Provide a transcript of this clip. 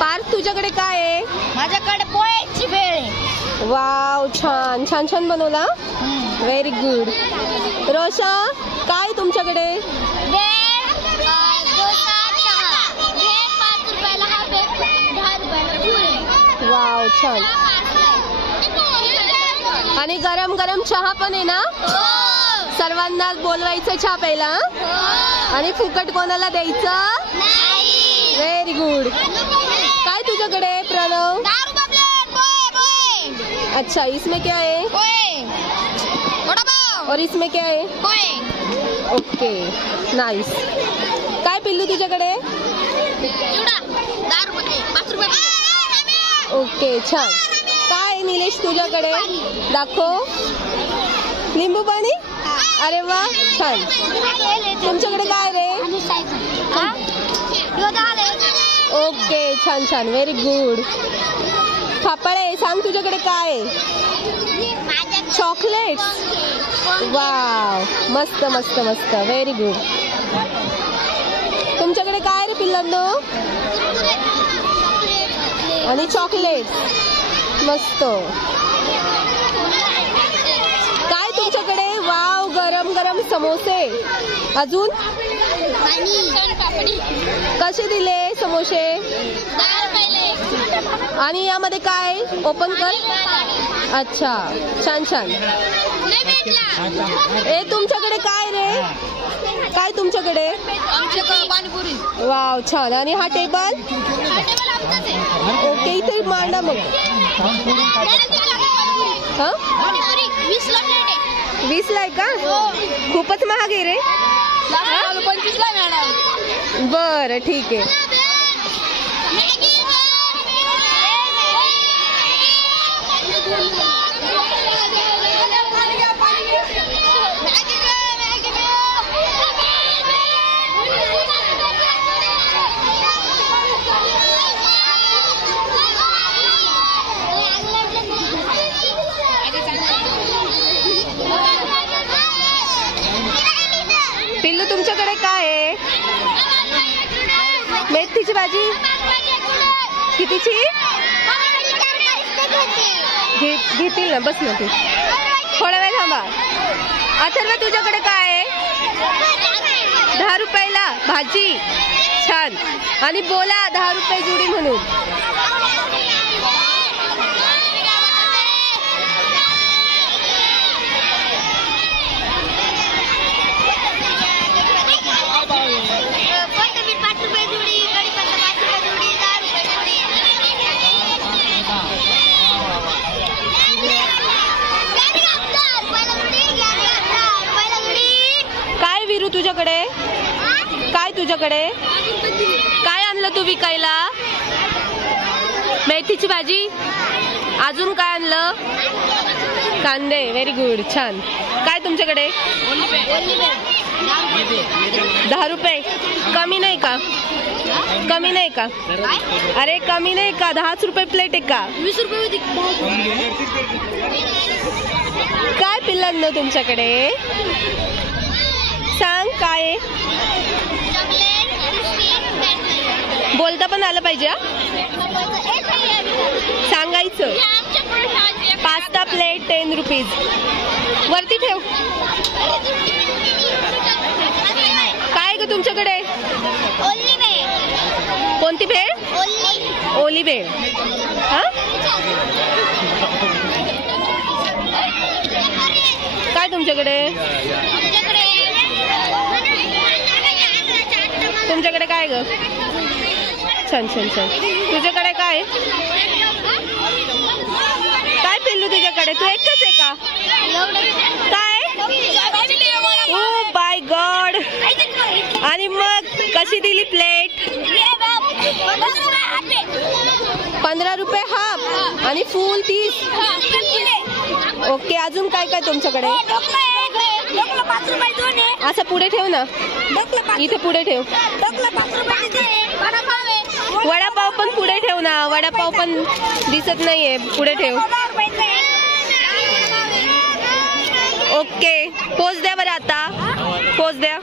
पार्थ तुझ्याकडे काय आहे? माझ्याकडे पोळ्याची भेळ आहे. वाव, छान छान छान बनवला. Very good. रोशा, काय तुमच्याकडे? भेळ, डोसा, चहा. भेळ 5 रुपयाला हा, भेळ 10 रुपयाला फुल आहे. वाव, छान. आणि गरम गरम चहा पण आहे ना? सर्वांना बोलवायचं चहा प्यायला आणि फुकट कोणाला द्यायचं नाही. Very good. काय तुझ्याकडे प्रणव? अच्छा, इसमें क्या है? और इसमें क्या है? Okay, nice. काय पिल्लू तुझ्याकडे? ओके, छान. काय निलेश तुझ्याकडे? दाखव. लिंबू पाणी. अरे वा, छान. तुमच्याकडे काय रे? ओके, छान छान, व्हेरी गुड. फापडे, सांग तुझ्याकडे काय? चॉकलेट. वाव, मस्त मस्त मस्त, व्हेरी गुड. तुमच्याकडे काय रे पिल्लांनो? आणि चॉकलेट, मस्त. काय तुमच्याकडे? वाव, गरम गरम समोसे. अजून कसे दिले समोसे? आणि यामध्ये काय? ओपन कर. अच्छा, छान छान. ए, तुमच्याकडे काय रे? काय तुमच्याकडे? पाणीपुरी. वाव, छान. आणि हा टेबल? ओके, इथे मांडा मग. हा, 20ला आहे का? खूपच महाग आहे रे. बरं, ठीक आहे. पिल्लू, तुमच्याकडे काय आहे? मेथीची भाजी कितीची? घेतील ना, बस ना तू. थोडा वेळ थांबा. अथर्व, तुझ्याकडे काय आहे? 10 रुपयाला भाजी. छान. आणि बोला 10 रुपये जुडी म्हणून. तुझ्याकडे काय? तुझ्याकडे काय आणलं तू विकायला? मेथीची भाजी. अजून काय आणलं? कांदे. व्हेरी गुड, छान. काय तुमच्याकडे? 10 रुपये. कमी नाही का? कमी नाही का? अरे कमी नाही का? 10 रुपये प्लेट आहे का? 20 रुपये होती. काय पिल्लांनो तुमच्याकडे? सांग काय? बोलता पण आलं पाहिजे. सांगायचं. Pasta plate 10 rupees. वरती ठेव. काय ग तुमच्याकडे? कोणती भेळ? ओली भेळ. हा, काय तुमच्याकडे? तुमच्याकडे काय ग? छान छान छान. तुझ्याकडे काय? काय पिल्लू तुझ्याकडे? तू एकच आहे का? काय? ओ बाय गॉड. आणि मग कशी दिली प्लेट? 15 रुपये हाफ आणि फुल 30. ओके, अजून काय काय तुमच्याकडे? असं पुढे ठेव ना. इथे पुढे ठेव. वडापाव पण पुढे ठेव ना. वडापाव पण दिसत नाहीये. पुढे ठेव. ओके, पोच द्या बरं. आता पोच द्या.